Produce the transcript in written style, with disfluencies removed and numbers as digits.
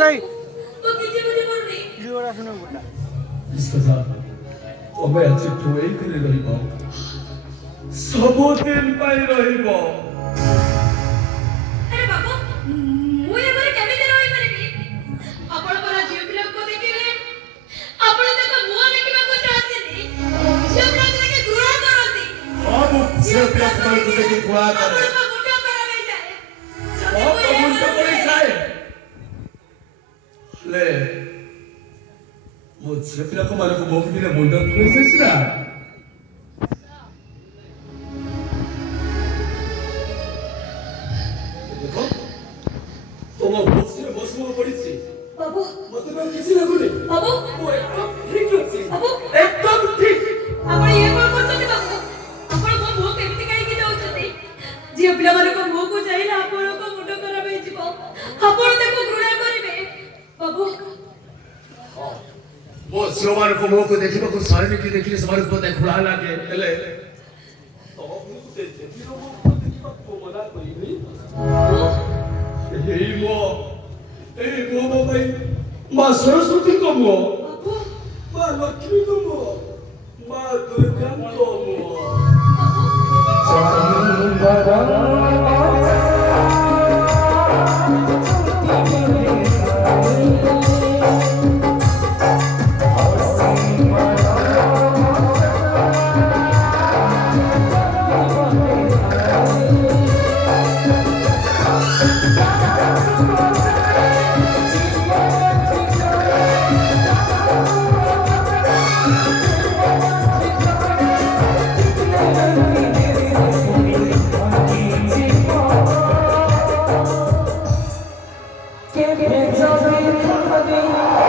कई तो किसी मुझे बोल रही लियोरा सुनो बोला इसका ओबे अच्छे ठोई करे रहिबो सब दिन पाई रहिबो अरे बाबू मुझे बोले केमिति रही परिबी आपण परा जीव पिला को देखिले आपण तक मुआ देखिबा को चाहते नी जीव पिला के घृणा करती अब से प्यार को देखि घुआ करे आपण का मुंडा करावे जाए अब तो मुंडा करे जाए ले वो से प्यार को मारे को मोक दिले मुंडा प्रोसेसरा देखो तुम बसरे बसमो पड़िछि बाबू मते ना किसी लागुनी बाबू वो एकदम ठीक अछि बाबू एकदम ठीक आपण ये कोन करते बाबू आपण को मुह केमिति काई कि जाउछथि जीव पिला मारे को मुह को जाइला आपण को मुंडा करावे जिवो आपण देखो घृणा करिवे बाबू वो सियोमान को मुंह को देखिबा को सारे की देखिले समार को देख खुला लागे हेले तो मुंह से देखिलो मुंह को देखिबा को मना करिबी एई मो भाई मां सरस्वती को मुंह बाबू मां लक्ष्मी को मुंह मां दुर्गा को मुंह Give me something